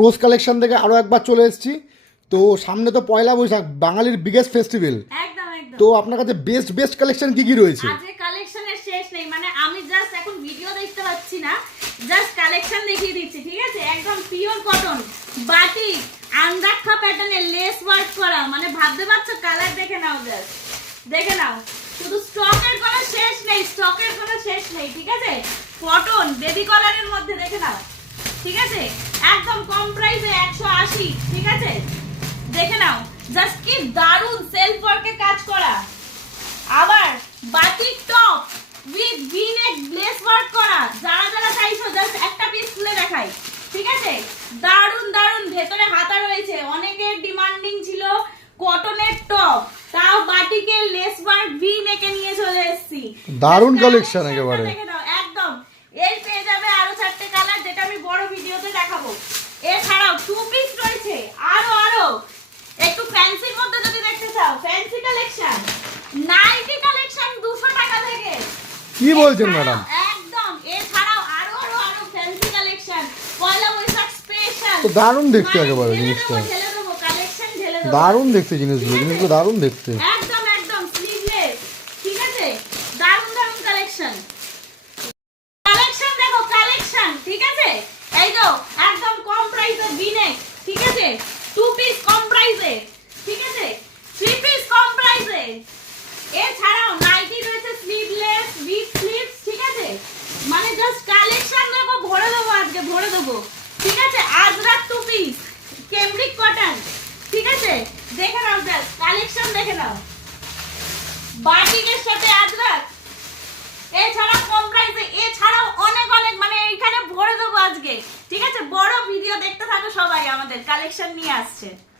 রোজ collection থেকে আরও একবার চলে এসেছি। তো সামনে তো পয়লা বৈশাখ, বাঙালির বিগেস্ট ফেস্টিভ্যাল। একদম একদম। তো আপনার কাছে বেস্ট বেস্ট কালেকশন কি কি রয়েছে? আজকে কালেকশনের শেষ নেই, মানে আমি জাস্ট এখন ভিডিও দেখতে পাচ্ছি না, জাস্ট কালেকশন দেখিয়ে দিচ্ছি, ঠিক আছে? একদম পিওর কটন বাটিক আন্দাক্ষা প্যাটার্নের লেস ওয়ার্ক করা, মানে ভাবতে পারছো? কালার দেখে নাও, জাস্ট দেখে নাও। শুধু স্টকের কোনো শেষ নেই, স্টকের কোনো শেষ নেই, ঠিক আছে? কটন বেবি কলারের মধ্যে দেখে নাও, ঠিক আছে? একদম কম প্রাইসে 180, ঠিক আছে? দেখে নাও, জাস্ট কি দারুন সেলফ ওয়ার্কে কাজ করা। আবার batik top with V neck lace work করা, যারা যারা চাইছো জাস্ট একটা পিস খুলে দেখাই, ঠিক আছে? দারুন দারুন, ভেতরে হাতা রয়েছে, অনেকের ডিমান্ডিং ছিল কটনের টপ, তাও বাটিকের লেস ওয়ার্ক ভি-নেকে নিয়ে চলে এসেছি। দারুন কালেকশন একেবারে। দেখে নাও, একদম এর পেয়ে যাবে আরো 4টে কালার, যেটা আমি বড় ভিডিওতে দেখাবো। এছাড়াও টু পিস রয়েছে আরো একটু ফ্যান্সির মধ্যে যদি দেখতে চাও, ফ্যান্সি কালেকশন, নাইটি কালেকশন 200 টাকা থেকে। কি বলছেন ম্যাডাম? একদম, এছাড়াও আরো ফ্যান্সি কালেকশন, পয়লা বৈশাখ স্পেশাল। তো দারুণ দেখতে একেবারে জিনিসটা, ঢেলে দেবো কালেকশন, ঢেলে দেবো। দারুণ দেখতে জিনিসগুলো দারুণ দেখতে। একদম একদম স্লিভলেস, ঠিক আছে? দারুণ দারুণ কালেকশন, কালেকশন দেখো, কালেকশন, ঠিক আছে? এই তো একদম কম প্রাইসে ভি-নেক, ঠিক আছে? টু পিস কম প্রাইসে, ঠিক আছে? থ্রি পিস কম প্রাইসে। এছাড়াও নাইটি রয়েছে স্লিভলেস উইথ স্লিভস, ঠিক আছে? মানে জাস্ট কালেকশন দেখো, ভরে দেবো আজকে, ভরে দেবো, ঠিক আছে? Ajrakh two piece cambric cotton, ঠিক আছে? দেখে নাও, জাস্ট কালেকশন দেখে নাও, বাটিকের সাথে আজরাক। এছাড়া কম প্রাইসে, এছাড়াও অনেক অনেক, মানে এখানে ভরে দেবো আজকে, ঠিক আছে? বড় ভিডিও দেখতে থাকো সবাই, আমাদের কালেকশন নিয়ে আসছে।